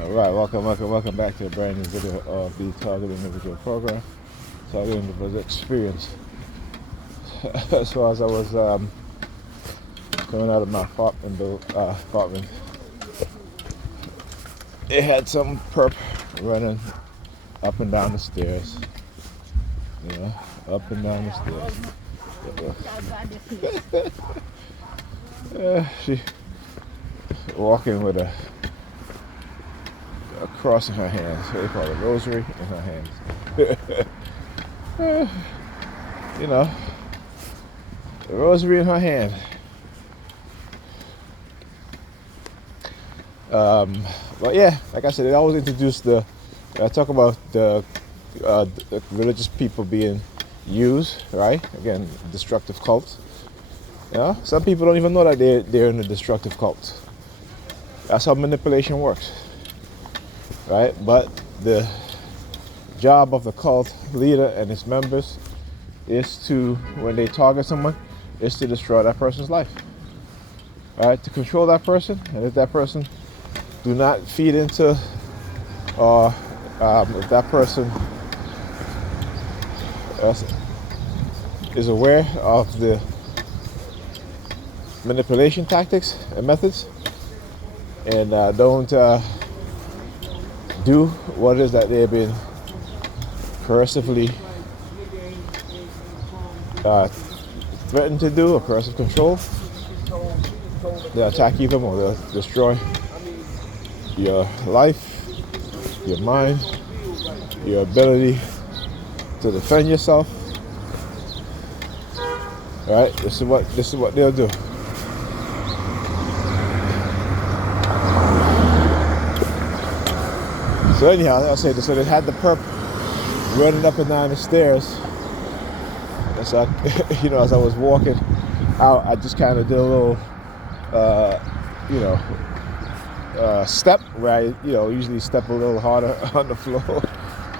All right, welcome back to a brand new video of the Targeting Individual program, Targeting Individual Experience. So as I was coming out of my apartment, it had some perp running up and down the stairs, up and down the stairs. She walking with a cross in her hands. What they call it, rosary in her hands. The rosary in her hand. But yeah, like I said, they always introduce talk about the religious people being used, right? Again, destructive cults. Some people don't even know that they're in a destructive cult. That's how manipulation works. Right? But the job of the cult leader and its members is to, when they target someone, is to destroy that person's life. Right? To control that person, and if that person do not feed into, or if that person is aware of the manipulation tactics and methods, and don't do what it is that they've been coercively threatened to do, or coercive control, they'll attack you or they'll destroy your life, your mind, your ability to defend yourself. Right? This is what they'll do. So anyhow, I say, so they had the perp running up and down the stairs. And so, as I was walking out, I just kind of did a little, step where I, usually step a little harder on the floor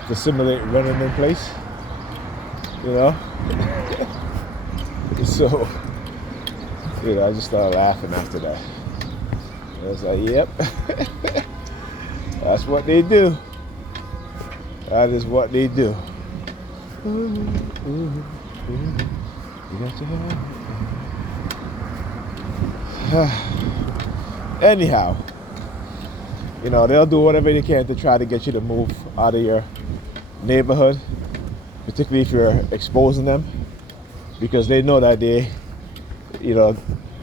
to simulate running in place. So, I just started laughing after that. I was like, yep. That's what they do. That is what they do. You got your hand. Anyhow, they'll do whatever they can to try to get you to move out of your neighborhood, particularly if you're exposing them, because they know that they,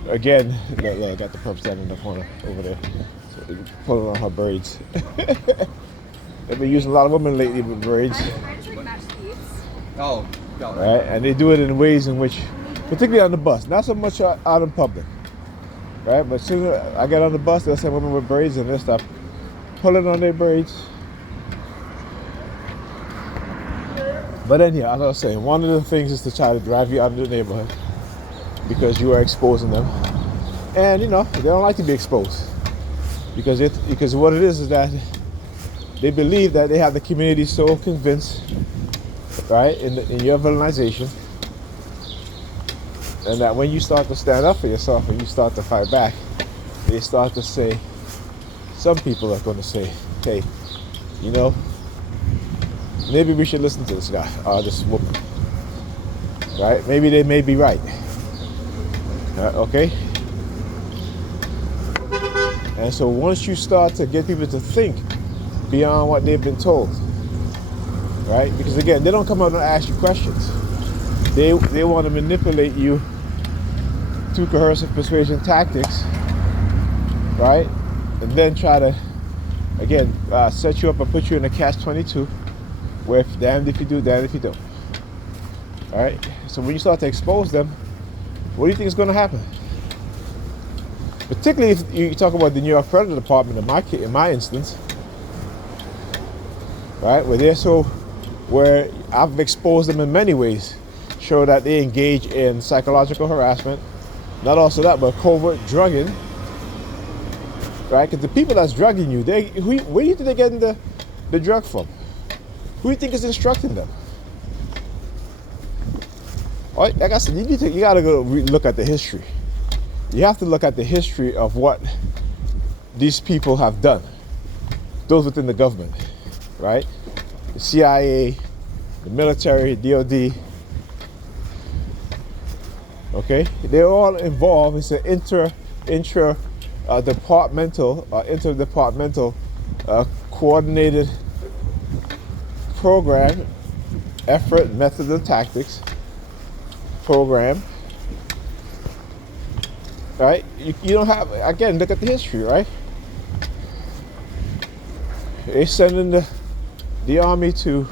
again, look, got the perp standing in the corner over there. Pulling on her braids. They've been using a lot of women lately with braids. Oh, no. Right? And they do it in ways in which, particularly on the bus, not so much out in public. Right? But as soon as I get on the bus, they'll send women with braids and they'll stop pulling on their braids. But anyhow, as I was saying, one of the things is to try to drive you out of the neighborhood because you are exposing them. And, they don't like to be exposed. Because what it is that they believe that they have the community so convinced, right, in your villainization, and that when you start to stand up for yourself and you start to fight back, they start to say, some people are going to say, hey, maybe we should listen to this guy or this woman, right? Maybe they may be right, okay? And so once you start to get people to think beyond what they've been told, right? Because again, they don't come out and ask you questions. They want to manipulate you through coercive persuasion tactics, right? And then try to, again, set you up and put you in a catch-22 where if damned if you do, damned if you don't. All right? So when you start to expose them, what do you think is going to happen? Particularly if you talk about the New York Federal Department, in my instance, right, where I've exposed them in many ways, show that they engage in psychological harassment, not also that, but covert drugging, right? Because the people that's drugging you, where do you think they're getting the drug from? Who do you think is instructing them? Like I said, you got to go look at the history. You have to look at the history of what these people have done, those within the government, right? The CIA, the military, DOD. Okay, they're all involved. It's an interdepartmental coordinated program, effort, method, and tactics program. Right? You don't have, again, look at the history, right? They sending the army to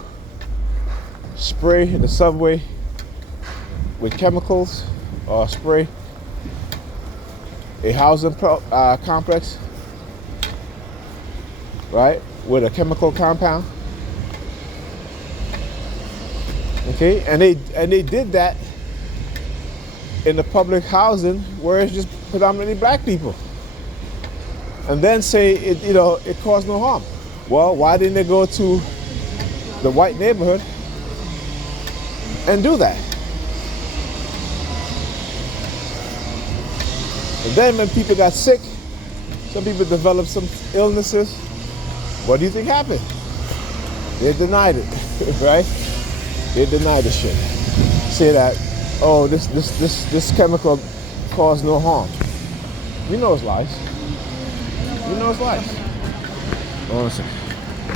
spray in the subway with chemicals, or spray a housing complex, right, with a chemical compound. Okay, and they did that in the public housing where it's just predominantly black people, and then say it caused no harm. Well, why didn't they go to the white neighborhood and do that? And then when people got sick, some people developed some illnesses, what do you think happened? They denied it, right? They denied the shit. Say that, oh, this chemical caused no harm. You know it's lies. You know it's lies. Hold on a second.